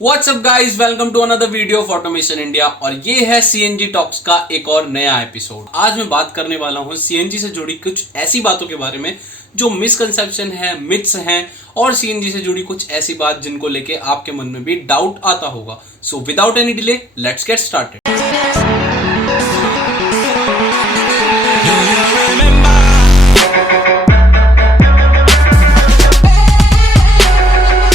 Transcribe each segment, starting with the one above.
WhatsApp guys, welcome to another video of automation India. और ये है सीएनजी टॉक्स का एक और नया एपिसोड। आज मैं बात करने वाला हूँ सीएनजी से जुड़ी कुछ ऐसी बातों के बारे में जो मिसकंसेप्शन है, मिथ्स हैं, और सीएनजी से जुड़ी कुछ ऐसी बात जिनको लेके आपके मन में भी डाउट आता होगा। So without any delay, let's get started.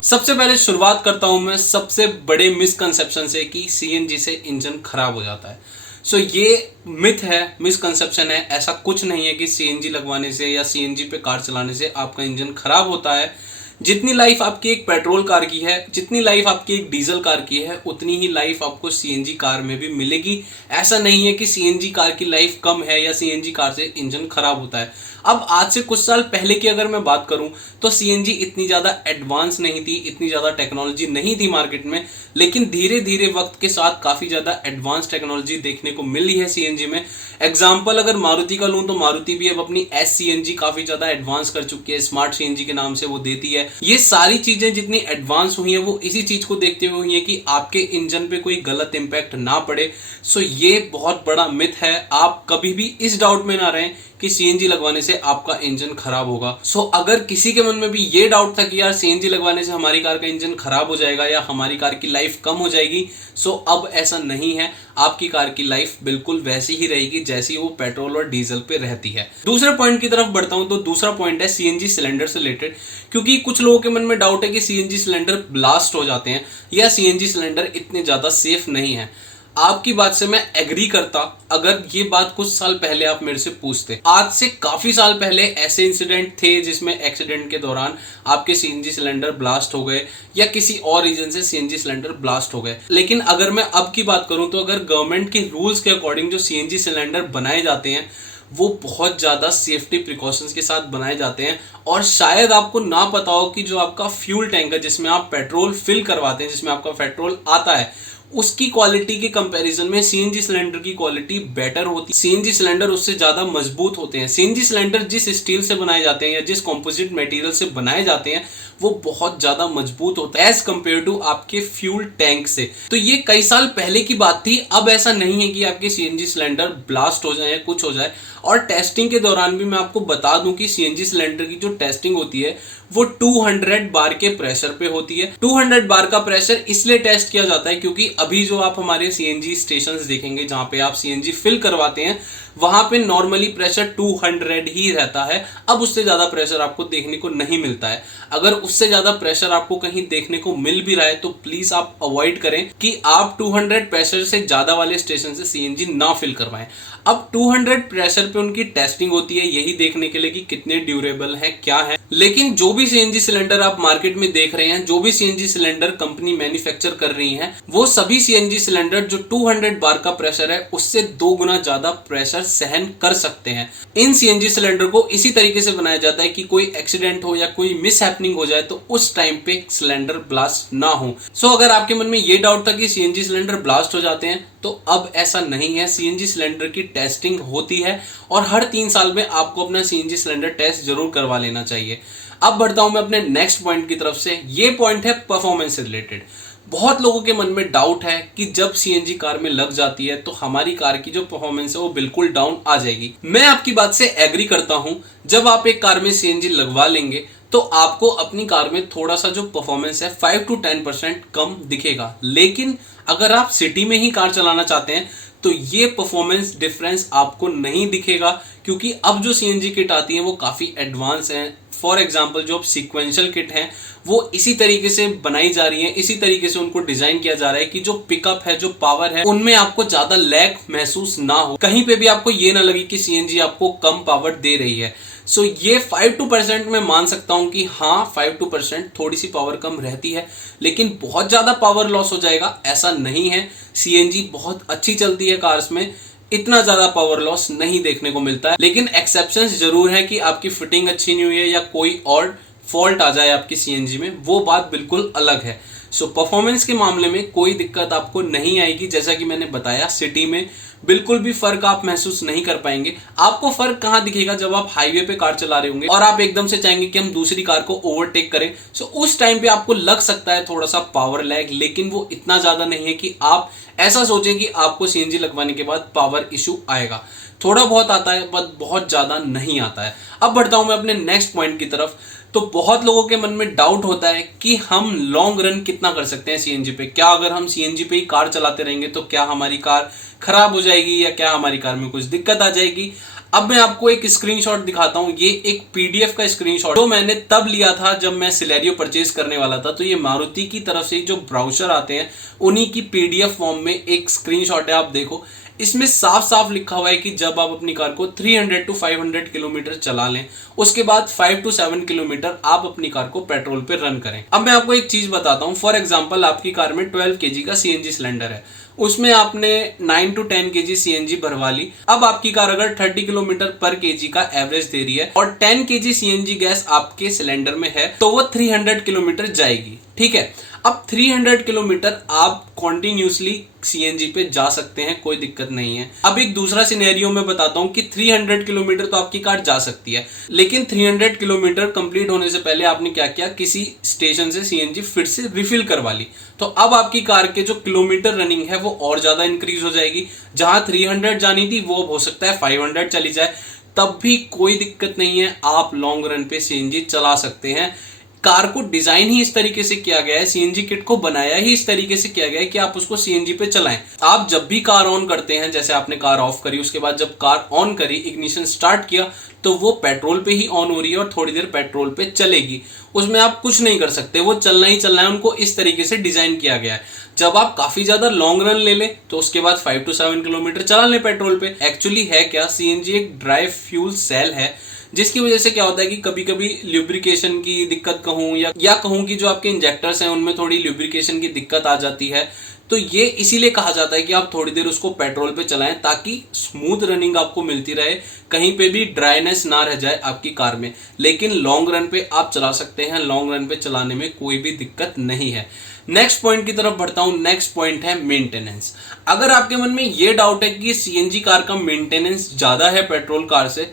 सबसे पहले शुरुआत करता हूं मैं सबसे बड़े मिसकंसेप्शन से कि सीएनजी से इंजन खराब हो जाता है। सो ये मिथ है, मिसकंसेप्शन है। ऐसा कुछ नहीं है कि सीएनजी लगवाने से या सीएनजी पे कार चलाने से आपका इंजन खराब होता है। जितनी लाइफ आपकी एक पेट्रोल कार की है, जितनी लाइफ आपकी एक डीजल कार की है, उतनी ही लाइफ आपको सीएनजी कार में भी मिलेगी। ऐसा नहीं है कि सीएनजी कार की लाइफ कम है या सीएनजी कार से इंजन खराब होता है। अब आज से कुछ साल पहले की अगर मैं बात करूं तो सीएनजी इतनी ज़्यादा एडवांस नहीं थी, इतनी ज़्यादा टेक्नोलॉजी नहीं थी मार्केट में। लेकिन धीरे धीरे वक्त के साथ काफ़ी ज़्यादा एडवांस टेक्नोलॉजी देखने को मिली है सीएनजी में। एग्जाम्पल अगर मारुति का लूँ तो मारुति भी अब अपनी एस सीएनजी काफ़ी ज़्यादा एडवांस कर चुकी है, स्मार्ट सीएनजी के नाम से वो देती है। ये सारी चीज़ें जितनी एडवांस हुई हैं वो इसी चीज़ को देखते हुए हुई है कि आपके इंजन पे कोई गलत इंपैक्ट ना पड़े। सो ये बहुत बड़ा मिथ है। आप कभी भी इस डाउट में ना रहें कि सीएनजी लगवाने से आपका इंजन खराब होगा। सो अगर किसी के मन में भी ये डाउट था कि यार सीएनजी लगवाने से हमारी कार का इंजन खराब हो जाएगा या हमारी कार की लाइफ कम हो जाएगी, सो अब ऐसा नहीं है। आपकी कार की लाइफ बिल्कुल वैसी ही रहेगी जैसी वो पेट्रोल और डीजल पे रहती है। दूसरे पॉइंट की तरफ बढ़ता हूं तो दूसरा पॉइंट है सीएनजी सिलेंडर से रिलेटेड। क्योंकि कुछ लोगों के मन में डाउट है कि सीएनजी सिलेंडर ब्लास्ट हो जाते हैं या सीएनजी सिलेंडर इतने ज्यादा सेफ नहीं है। आपकी बात से मैं एग्री करता अगर ये बात कुछ साल पहले आप मेरे से पूछते। आज से काफी साल पहले ऐसे इंसिडेंट थे जिसमें एक्सीडेंट के दौरान आपके सीएनजी सिलेंडर ब्लास्ट हो गए या किसी और रीजन से सीएनजी सिलेंडर ब्लास्ट हो गए। लेकिन अगर मैं अब की बात करूं तो अगर गवर्नमेंट के रूल्स के अकॉर्डिंग जो सीएनजी सिलेंडर बनाए जाते हैं वो बहुत ज़्यादा सेफ्टी प्रिकॉशंस के साथ बनाए जाते हैं। और शायद आपको ना पता हो कि जो आपका फ्यूल टैंक है जिसमें आप पेट्रोल फिल करवाते हैं, जिसमें आपका पेट्रोल आता है, उसकी क्वालिटी के कंपैरिजन में सीएनजी सिलेंडर की क्वालिटी बेटर होती है। सीएनजी सिलेंडर उससे ज़्यादा मजबूत होते हैं। सीएनजी सिलेंडर जिस स्टील से बनाए जाते हैं या जिस कॉम्पोजिट मटेरियल से बनाए जाते हैं वो बहुत ज़्यादा मजबूत होता है एज कम्पेयर टू आपके फ्यूल टैंक से। तो ये कई साल पहले की बात थी। अब ऐसा नहीं है कि आपके सीएनजी सिलेंडर ब्लास्ट हो जाए या कुछ हो जाए। और टेस्टिंग के दौरान भी मैं आपको बता दूं कि सीएनजी सिलेंडर की जो टेस्टिंग होती है वो 200 बार के प्रेशर पे होती है। 200 बार का प्रेशर इसलिए टेस्ट किया जाता है क्योंकि अभी जो आप हमारे सीएनजी स्टेशंस देखेंगे जहां पे आप सीएनजी फिल करवाते हैं वहां पे नॉर्मली प्रेशर 200 ही रहता है। अब उससे ज्यादा प्रेशर आपको देखने को नहीं मिलता है। अगर उससे ज्यादा प्रेशर आपको कहीं देखने को मिल भी रहा है तो प्लीज आप अवॉइड करें कि आप 200 प्रेशर से ज्यादा वाले स्टेशन से सीएनजी ना फिल करवाएं। अब 200 प्रेशर पे उनकी टेस्टिंग होती है यही देखने के लिए कि कितने ड्यूरेबल है, क्या है। लेकिन जो भी सीएनजी सिलेंडर आप मार्केट में देख रहे हैं, जो भी सीएनजी सिलेंडर कंपनी मैन्युफैक्चर कर रही है, वो सभी सीएनजी सिलेंडर जो 200 बार का प्रेशर है उससे 2 गुना ज्यादा प्रेशर सहन कर सकते हैं। इन सीएनजी सिलेंडर को इसी तरीके से बनाया जाता है कि कोई एक्सीडेंट हो या कोई मिस हैपनिंग हो जाए तो उस टाइम पे सिलेंडर ब्लास्ट ना हो। सो अगर आपके मन में ये डाउट था कि सीएनजी सिलेंडर ब्लास्ट हो जाते हैं तो अब ऐसा नहीं है। सीएनजी सिलेंडर की टेस्टिंग होती है और हर 3 साल में आपको अपना सीएनजी सिलेंडर टेस्ट जरूर करवा लेना चाहिए। अब बढ़ता हूं मैं अपने नेक्स्ट पॉइंट की तरफ से। ये पॉइंट है परफॉर्मेंस से रिलेटेड। बहुत लोगों के मन में डाउट है कि जब सीएनजी कार में लग जाती है तो हमारी कार की जो परफॉर्मेंस है वो बिल्कुल डाउन आ जाएगी। मैं आपकी बात से एग्री करता हूं। जब आप एक कार में सीएनजी लगवा लेंगे तो आपको अपनी कार में थोड़ा सा जो परफॉर्मेंस है 5 to 10% कम दिखेगा। लेकिन अगर आप सिटी में ही कार चलाना चाहते हैं तो ये परफॉर्मेंस डिफरेंस आपको नहीं दिखेगा क्योंकि अब जो सीएनजी किट आती है वो काफ़ी एडवांस हैं। फॉर एग्जाम्पल जो अब सीक्वेंशियल किट हैं वो इसी तरीके से बनाई जा रही है, इसी तरीके से उनको डिजाइन किया जा रहा है कि जो पिकअप है, जो पावर है, उनमें आपको ज्यादा लैग महसूस ना हो। कहीं पे भी आपको ये ना लगे कि सीएनजी आपको कम पावर दे रही है। सो ये 5 to 10% मैं मान सकता हूं कि हाँ 5 to 10% थोड़ी सी पावर कम रहती है, लेकिन बहुत ज्यादा पावर लॉस हो जाएगा ऐसा नहीं है। सीएनजी बहुत अच्छी चलती है कार्स में, इतना ज्यादा पावर लॉस नहीं देखने को मिलता है। लेकिन एक्सेप्शंस जरूर है कि आपकी फिटिंग अच्छी नहीं हुई है या कोई और फॉल्ट आ जाए आपकी सीएनजी में, वो बात बिल्कुल अलग है। सो परफॉर्मेंस के मामले में कोई दिक्कत आपको नहीं आएगी। जैसा कि मैंने बताया, सिटी में बिल्कुल भी फर्क आप महसूस नहीं कर पाएंगे। आपको फर्क कहां दिखेगा, जब आप हाईवे पे कार चला रहे होंगे और आप एकदम से चाहेंगे कि हम दूसरी कार को ओवरटेक करें। सो उस टाइम पे आपको लग सकता है थोड़ा सा पावर लैग, लेकिन वो इतना ज्यादा नहीं है कि आप ऐसा सोचें कि आपको सीएनजी लगवाने के बाद पावर इशू आएगा। थोड़ा बहुत आता है, बट बहुत ज्यादा नहीं आता है। अब बढ़ता हूं मैं अपने नेक्स्ट पॉइंट की तरफ। तो बहुत लोगों के मन में डाउट होता है कि हम लॉन्ग रन कितना कर सकते हैं सीएनजी पे। क्या अगर हम सीएनजी पे ही कार चलाते रहेंगे तो क्या हमारी कार खराब हो जाएगी, या क्या हमारी कार में कुछ दिक्कत आ जाएगी। अब मैं आपको एक स्क्रीनशॉट दिखाता हूं। ये एक पीडीएफ का स्क्रीनशॉट जो मैंने तब लिया था जब मैं सिलेरियो परचेज करने वाला था। तो ये मारुति की तरफ से जो ब्राउजर आते हैं उन्हीं की पीडीएफ फॉर्म में एक स्क्रीनशॉट है, आप देखो। इसमें साफ साफ लिखा हुआ है कि जब आप अपनी कार को 300 to 500 किलोमीटर चला लें, उसके बाद 5 to 7 किलोमीटर आप अपनी कार को पेट्रोल पे रन करें। अब मैं आपको एक चीज बताता हूं। फॉर एग्जांपल, आपकी कार में 12 kg का सीएनजी सिलेंडर है, उसमें आपने 9 to 10 kg सीएनजी भरवा ली। अब आपकी कार अगर 30 किलोमीटर पर केजी का एवरेज दे रही है और 10 kg सीएनजी गैस आपके सिलेंडर में है, तो वो 300 किलोमीटर जाएगी। ठीक है, अब 300 किलोमीटर आप कॉन्टिन्यूसली सीएनजी पे जा सकते हैं, कोई दिक्कत नहीं है। अब एक दूसरा सिनेरियो में बताता हूं कि 300 किलोमीटर तो आपकी कार जा सकती है, लेकिन 300 किलोमीटर कंप्लीट होने से पहले आपने क्या किया, किसी स्टेशन से सीएनजी फिर से रिफिल करवा ली। तो अब आपकी कार के जो किलोमीटर रनिंग है वो और ज्यादा इंक्रीज हो जाएगी। जहां 300 जानी थी वो हो सकता है 500 चली जाए, तब भी कोई दिक्कत नहीं है, आप लॉन्ग रन पे सीएनजी चला सकते हैं। कार को डिजाइन ही इस तरीके से किया गया है, सीएनजी किट को बनाया ही इस तरीके से किया गया है कि आप उसको सीएनजी पे चलाएं। आप जब भी कार ऑन करते हैं, जैसे आपने कार ऑफ करी, उसके बाद जब कार ऑन करी, इग्निशन स्टार्ट किया, तो वो पेट्रोल पे ही ऑन हो रही है और थोड़ी देर पेट्रोल पे चलेगी। उसमें आप कुछ नहीं कर सकते, वो चलना ही चलना है। उनको इस तरीके से डिजाइन किया गया है। जब आप काफी ज्यादा लॉन्ग रन ले लें तो उसके बाद 5 to 7 किलोमीटर चला लें पेट्रोल पे। एक्चुअली है क्या, सीएनजी एक ड्राई फ्यूल सेल है, जिसकी वजह से क्या होता है कि कभी कभी ल्यूब्रिकेशन की दिक्कत कहूं या कहूं कि जो आपके इंजेक्टर्स हैं उनमें थोड़ी ल्यूब्रिकेशन की दिक्कत आ जाती है। तो ये इसीलिए कहा जाता है कि आप थोड़ी देर उसको पेट्रोल पे चलाएं, ताकि स्मूथ रनिंग आपको मिलती रहे, कहीं पे भी ड्राइनेस ना रह जाए आपकी कार में। लेकिन लॉन्ग रन पे आप चला सकते हैं, लॉन्ग रन पे चलाने में कोई भी दिक्कत नहीं है। नेक्स्ट पॉइंट की तरफ बढ़ता हूं। नेक्स्ट पॉइंट है मेंटेनेंस। अगर आपके मन में ये डाउट है कि सीएनजी कार का मेंटेनेंस ज्यादा है पेट्रोल कार से,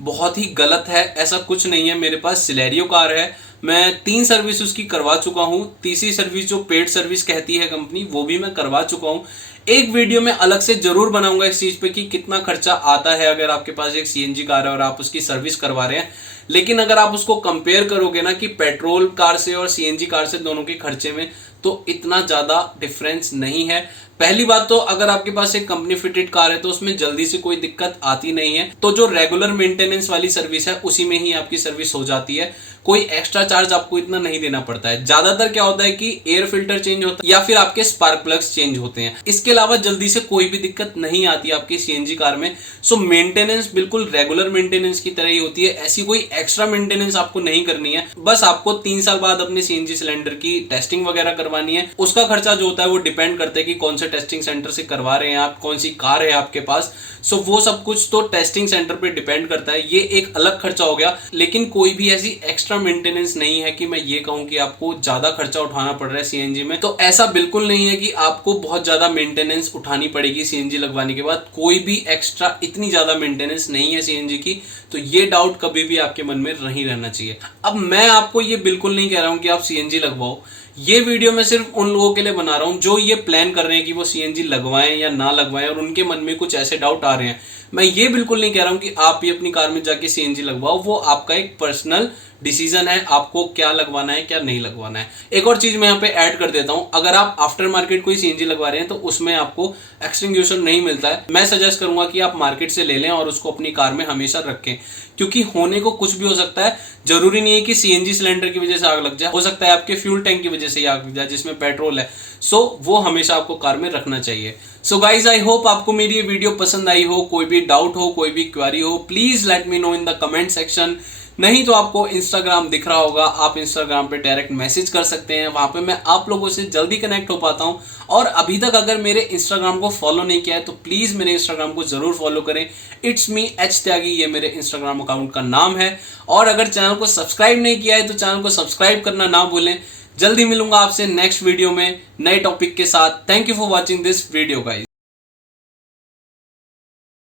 बहुत ही गलत है। ऐसा कुछ नहीं है। मेरे पास सिलेरियो कार है, मैं 3 सर्विस उसकी करवा चुका हूं। तीसरी सर्विस जो पेड सर्विस कहती है कंपनी, वो भी मैं करवा चुका हूं। एक वीडियो में अलग से जरूर बनाऊंगा इस चीज पे कि कितना खर्चा आता है अगर आपके पास एक सीएनजी कार है और आप उसकी सर्विस करवा रहे हैं। लेकिन अगर आप उसको कंपेयर करोगे ना कि पेट्रोल कार से और सीएनजी कार से, दोनों के खर्चे में, तो इतना ज्यादा डिफरेंस नहीं है। पहली बात तो अगर आपके पास एक कंपनी फिटेड कार है तो उसमें जल्दी से कोई दिक्कत आती नहीं है। तो जो रेगुलर मेंटेनेंस वाली सर्विस है उसी में ही आपकी सर्विस हो जाती है, कोई एक्स्ट्रा चार्ज आपको इतना नहीं देना पड़ता है। ज्यादातर क्या होता है कि एयर फिल्टर चेंज होता है या फिर आपके स्पार्क प्लग्स चेंज होते हैं। इसके अलावा जल्दी से कोई भी दिक्कत नहीं आती आपकी सीएनजी कार में। सो मेंटेनेंस बिल्कुल रेगुलर मेंटेनेंस की तरह ही होती है, ऐसी कोई एक्स्ट्रा मेंटेनेंस आपको नहीं करनी है। बस आपको 3 साल बाद अपने सीएनजी सिलेंडर की टेस्टिंग वगैरह करवानी है। उसका खर्चा जो होता है वो डिपेंड करता है कि कौन से टेस्टिंग सेंटर से करवा रहे हैं आप, कौन सी कार है आपके पास। सो वो सब कुछ तो टेस्टिंग सेंटर पे डिपेंड करता है, ये एक अलग खर्चा हो गया। लेकिन कोई भी ऐसी एक्स्ट्रा मेंटेनेंस नहीं है कि मैं ये कहूं कि आपको ज्यादा खर्चा उठाना पड़ रहा है सीएनजी में। तो ऐसा बिल्कुल नहीं है कि आपको बहुत ज्यादा मेंटेनेंस उठानी पड़ेगी सीएनजी लगवाने के बाद। कोई भी एक्स्ट्रा इतनी ज्यादा मेंटेनेंस नहीं है सीएनजी की। तो ये डाउट कभी भी आपके मन में नहीं रहना चाहिए। अब मैं आपको ये बिल्कुल नहीं कह रहा हूं कि आप सीएनजी लगवाओ। ये वीडियो मैं सिर्फ उन लोगों के लिए बना रहा हूं जो ये प्लान कर रहे हैं कि वो सीएनजी लगवाएं या ना लगवाएं और उनके मन में कुछ ऐसे डाउट आ रहे हैं। मैं ये बिल्कुल नहीं कह रहा हूं कि आप भी अपनी कार में जाके सीएनजी लगवाओ, वो आपका एक पर्सनल डिसीजन है, आपको क्या लगवाना है क्या नहीं लगवाना है। एक और चीज मैं यहाँ पे ऐड कर देता हूं, अगर आप आफ्टर मार्केट कोई सीएनजी लगवा रहे हैं तो उसमें आपको एक्सटिंग्विशर नहीं मिलता है। मैं सजेस्ट करूंगा कि आप मार्केट से ले लें और उसको अपनी कार में हमेशा रखें, क्योंकि होने को कुछ भी हो सकता है। जरूरी नहीं है कि सीएनजी सिलेंडर की वजह से आग लग जाए, हो सकता है आपके फ्यूल टैंक की वजह से आग लग जाए जिसमें पेट्रोल है। सो वो हमेशा आपको कार में रखना चाहिए। सो गाइज, आई होप आपको मेरी ये वीडियो पसंद आई हो। कोई भी डाउट हो, कोई भी क्वेरी हो, please let me know in the comment section. नहीं तो आपको इंस्टाग्राम दिख रहा होगा, आप इंस्टाग्राम पे डायरेक्ट मैसेज कर सकते हैं, वहां पे मैं आप लोगों से जल्दी कनेक्ट हो पाता हूं। और अभी तक अगर मेरे इंस्टाग्राम को फॉलो नहीं किया है तो प्लीज मेरे इंस्टाग्राम को जरूर फॉलो करें। इट्स मी एच त्यागी, ये मेरे इंस्टाग्राम अकाउंट का नाम है। और अगर चैनल को सब्सक्राइब नहीं किया है तो चैनल को सब्सक्राइब करना ना भूलें। जल्दी मिलूंगा आपसे नेक्स्ट वीडियो में नए टॉपिक के साथ। Thank you for watching this video guys.